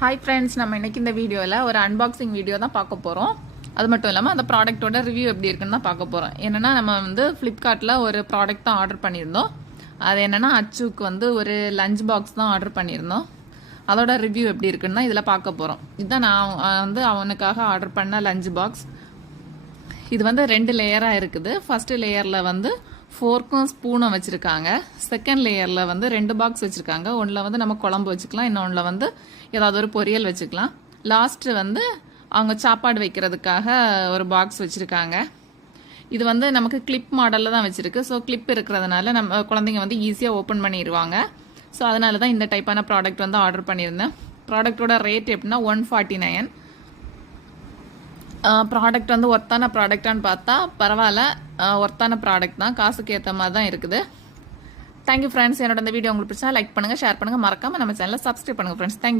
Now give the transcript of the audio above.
Hi friends, நம்ம இன்னைக்கு இந்த வீடியோவில் ஒரு அன்பாக்சிங் வீடியோ தான் பார்க்க போகிறோம். அது மட்டும் இல்லாமல் அந்த ப்ராடக்ட்டோட ரிவ்யூ எப்படி இருக்குன்னு தான் பார்க்க போகிறோம். என்னென்னா நம்ம ஃப்ளிப்கார்ட்டில் ஒரு ப்ராடக்ட் தான் ஆர்டர் பண்ணியிருந்தோம். அது என்னென்னா அச்சுக்கு ஒரு லஞ்ச் பாக்ஸ் தான் ஆர்டர் பண்ணியிருந்தோம். அதோட ரிவ்யூ எப்படி இருக்குன்னு தான் இதில் பார்க்க போகிறோம். இதுதான் நான் அவனுக்காக ஆர்டர் பண்ண லஞ்ச் பாக்ஸ். இது 2 லேயராக இருக்குது. ஃபர்ஸ்ட் லேயரில் ஃபோர்க்கும் ஸ்பூனும் வச்சுருக்காங்க. செகண்ட் லேயரில் 2 பாக்ஸ் வச்சுருக்காங்க. ஒன்றில் நம்ம குழம்பு வச்சுக்கலாம், இன்னொன்றில் ஏதாவது ஒரு பொரியல் வச்சுக்கலாம். லாஸ்ட்டு அவங்க சாப்பாடு வைக்கிறதுக்காக ஒரு பாக்ஸ் வச்சுருக்காங்க. இது நமக்கு கிளிப் மாடலில் தான் வச்சுருக்கு. ஸோ கிளிப் இருக்கிறதுனால நம்ம குழந்தைங்க ஈஸியாக ஓப்பன் பண்ணிடுவாங்க. ஸோ அதனால தான் இந்த டைப்பான ப்ராடக்ட் ஆர்டர் பண்ணியிருந்தேன். ப்ராடக்டோட ரேட் எப்படின்னா 149. ப்ராடக்ட் ஒர்த்தான ப்ராடக்டான்னு பார்த்தா பரவாயில்ல, ஒர்த்தான ப்ராடக்ட் தான், காசுக்கு ஏற்ற மாதிரி தான் இருக்குது. Thank you friends. என்னோட இந்த வீடியோ உங்களுக்கு பிடிச்சா லைக் பண்ணுங்கள், ஷேர் பண்ணுங்கள், மறக்காமல் நம்ம சேனலை சப்ஸ்கிரைப் பண்ணுங்கள் ஃப்ரெண்ட்ஸ். தேங்க்யூ.